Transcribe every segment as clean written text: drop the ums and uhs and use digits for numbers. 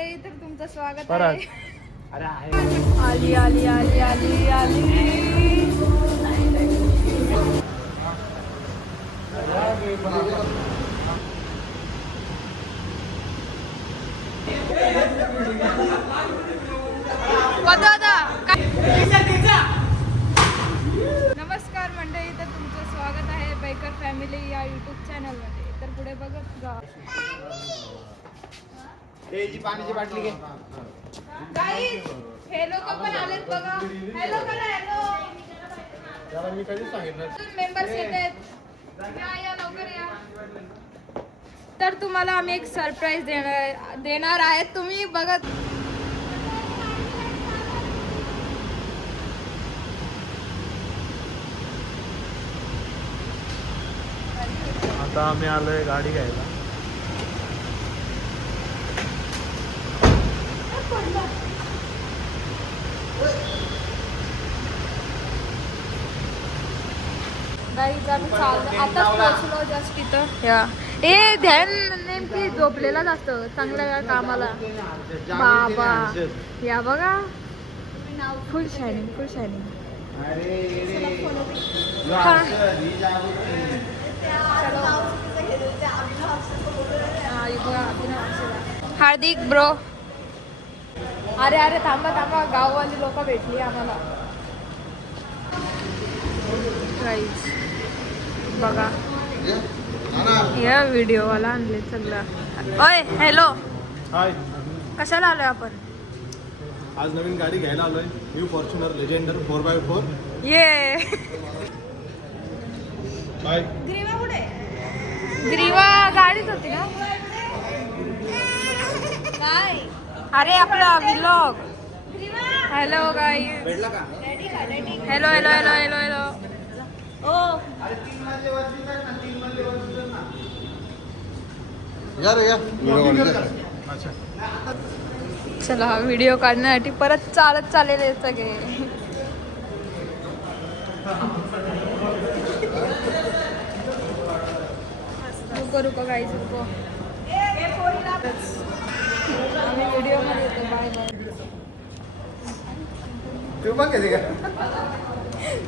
मंडळी, तर तुमचं स्वागत आहे. अरे आहे आली आली आली आली आली. नमस्कार मंडळी, तर तुमचं स्वागत आहे बायकर फॅमिली या यूट्यूब चॅनलमध्ये. तर पुढे बघत जा. पाण्याची बाटली घे. गाईज, हे लोक पण आलेत बघा. हॅलो करा, हॅलो. मी कधीच सांगितलं मेंबर्स येत आहेत. या लवकर या. तर तुम्हाला आम्ही एक सरप्राईज देणार आहेत. तुम्ही बघत. आता आम्ही आलोय गाडी घ्यायला. गाईज, आम्ही आता पोहोचलो जस्ट इथं. या ए ध्यान नेमकी झोपलेलाच असतं चांगल्या कामाला. बाबा या बघा, फुल शायनिंग फुल शायनिंग. हार्दिक ब्रो. अरे अरे थांबा थांबा, गाववाली लोक भेटली आम्हाला. गाईज बघा, या व्हिडिओवाला आणले सगळं. ओय हॅलो, हाय, कशाला आलोय आपण? आज नवीन गाडी घ्यायला आलोय. New Fortuner Legender 4x4. ये बाय. ग्रीवा गाडीच होती ना काय? अरे आपला vlog. Hello guys. Hello hello hello hello hello. ओ चला, व्हिडिओ काढण्यासाठी परत चालत चाललेले सगळे. रुको रुको गाईज रुको. आम्ही व्हिडिओमध्ये येतो. Bye bye. तू पण घेते का?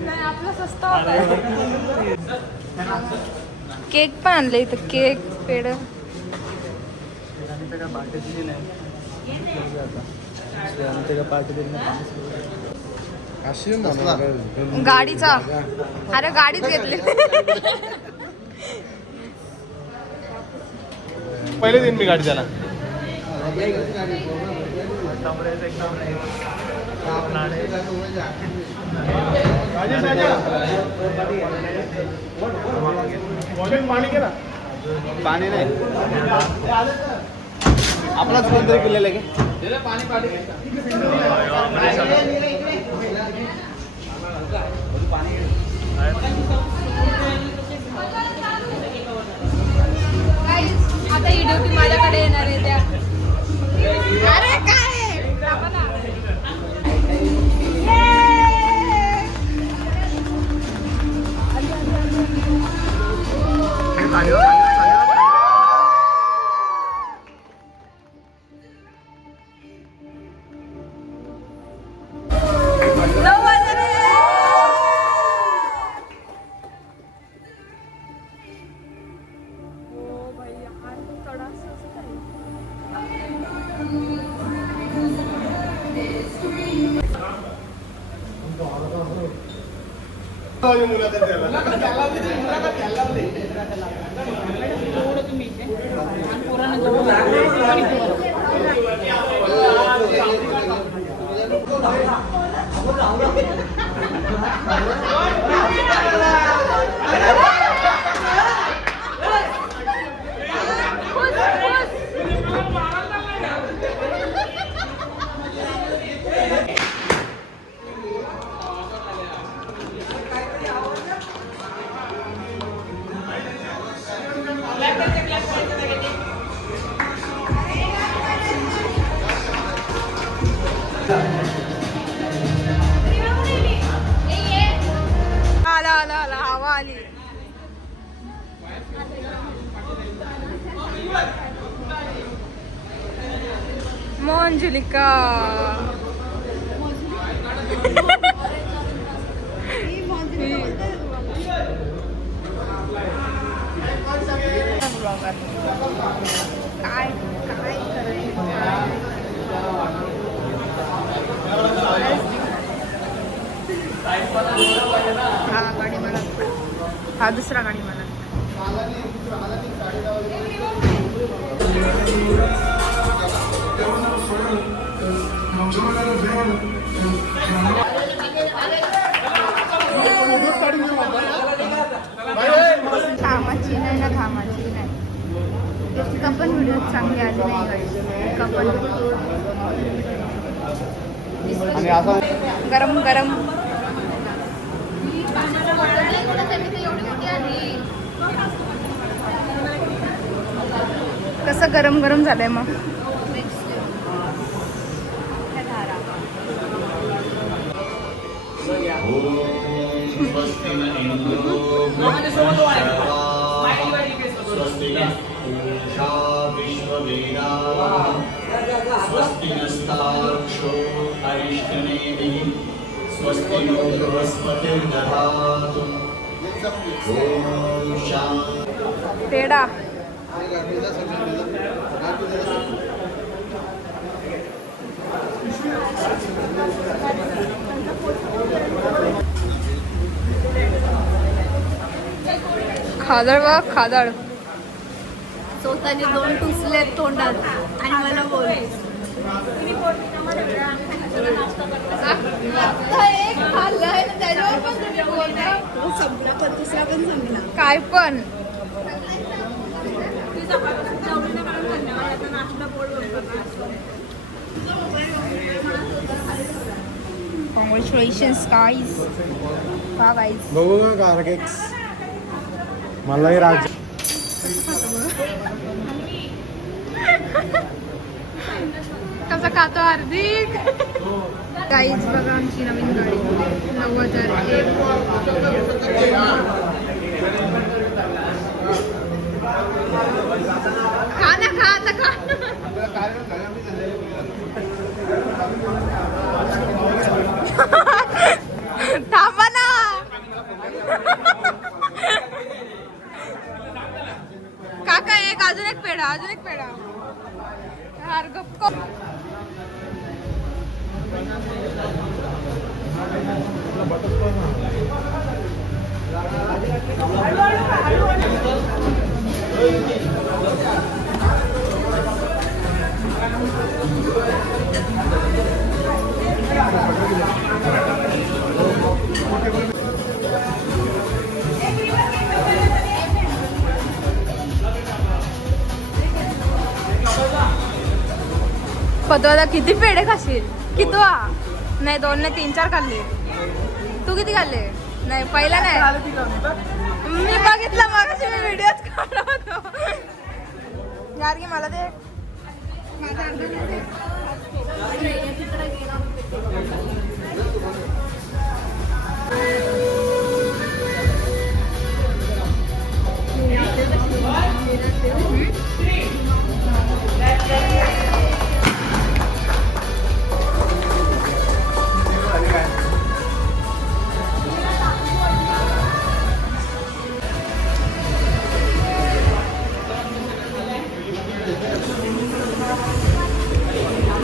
नाही, आपला स्वस्त होता. केक पण आणले इथं. Cake paid. गाडीचा, अरे गाडीच घेतली. पहिले दिन मी गाडी त्याला. पाणी नाही, आपलाच कोणतरी पिलेलं आहे का? पाणी आता ही ड्युटी माझ्याकडे येणार आहे त्या. अरे काय आला आला आला, हवा आली. मंजुलिका काय काय हा गाडी मला हा दुसरा गाडी मला कामाची नाही ना घामाची नाही इतका पण व्हिडिओ चांगली आली नाही गाडी कपल आणि असा गरम गरम कसं गरम गरम झालंय मग स्वस्ति नस्ताक्षो अरिष्टनेमिः स्वस्ति नो बृहस्पतिर्दधातु ॐ शान्ति पेढा खादळ बघ खादळ स्वतःने 2 टुसले तोंडात आणि मला बोलले आता एक खाल्लंय ना त्याच्यावर पण तुम्ही बोलताय तो संपला पण दुसरा पण संपला काय पण कॉंग्रॅच्युलेशन्स गाईज हा गाईज बघू का केक्स मलाही राज कसा खातो हार्दिक गाईज बघा आमची नवीन गाडी 9001 खा ना खा आता खा थांबा ना काका अजून एक पेढा हार गप्प पतवाला किती पेढे खाशील किती नाही 2 नाही 3 4 खाल्ले तू किती खाल्ले नाही पहिला नाही मी बघितलं मगाशी मी व्हिडिओच काढला होतो यार की मला ते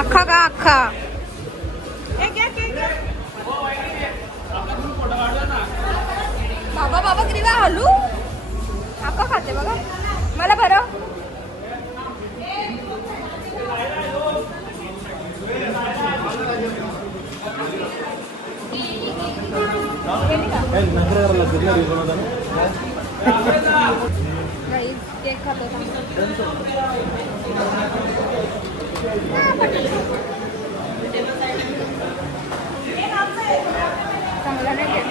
अख्खा का अख्खा बाबा बाबा किती वेळा हलू अख्खा खाते बघा मला बरं केक खातो चांगला नाही केक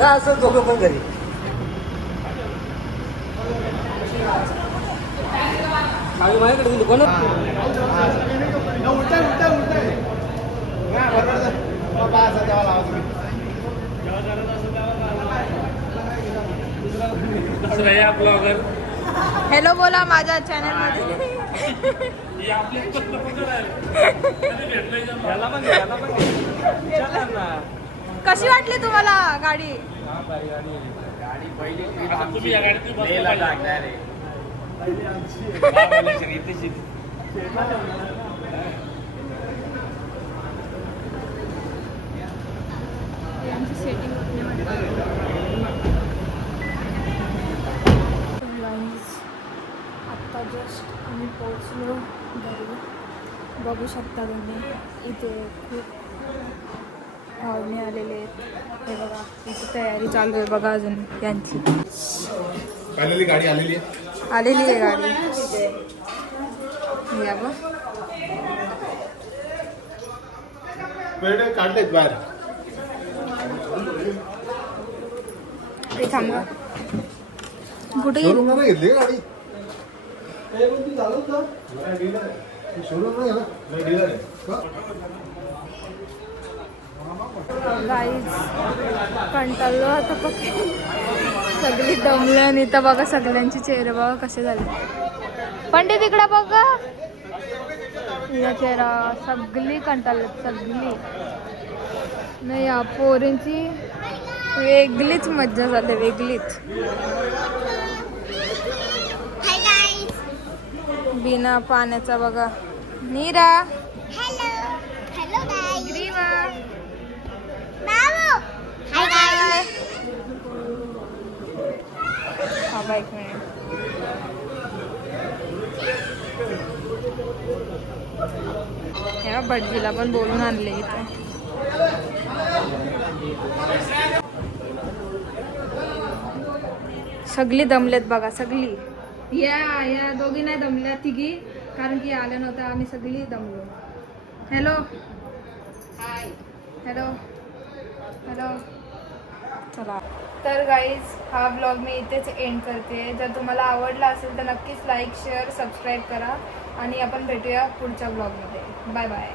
जा असं दोघं पण घरी. माझ्याकडे कोण हॅलो बोला माझ्या चॅनल मध्ये. कशी वाटली तुम्हाला गाडी? सेटिंग आत्ता जस्ट आम्ही पोहोचलो घरी. बघू शकता तुम्ही इथे खूप पाहुणे आलेले आहेत. हे बघा इथे तयारी चालू आहे बघा अजून यांची. फायनली गाडी आलेली आहे. आलेली आहे गाडी. या बघ वेळ काढलेत बाहेर. ते थांबा. कुठे गेली? शोरूमला नाही घेतली का गाडी? शोरूम नाही ना? नाही डीलर आहे का? गाईज कंटाळलो आता पक्के. सगळी दमलं आणि इथं बघा सगळ्यांचे चेहरे बघा कसे झाले. पंडित इकडं बघा या चेहरा. सगळी कंटाळत सगळी. नाही या पोरींची वेगळीच मज्जा झाली वेगळीच. बिना पाण्याचा बघा. नीरा ग्रीवा हा एक मिनिट. ह्या भटजीला पण बोलून आणले इथे. सगळी दमलेत बघा सगळी. या दोघी नाही दमल्या तिघी कारण की आल्या नव्हत्या. आम्ही सगळी दमलो. Hello hello hello. चला तर गाईज हा ब्लॉग मी इथेच एंड करते. जर तुम्हाला आवडला असेल तर नक्कीच लाईक शेअर सबस्क्राईब करा आणि आपण भेटूया पुढच्या ब्लॉगमध्ये. Bye bye.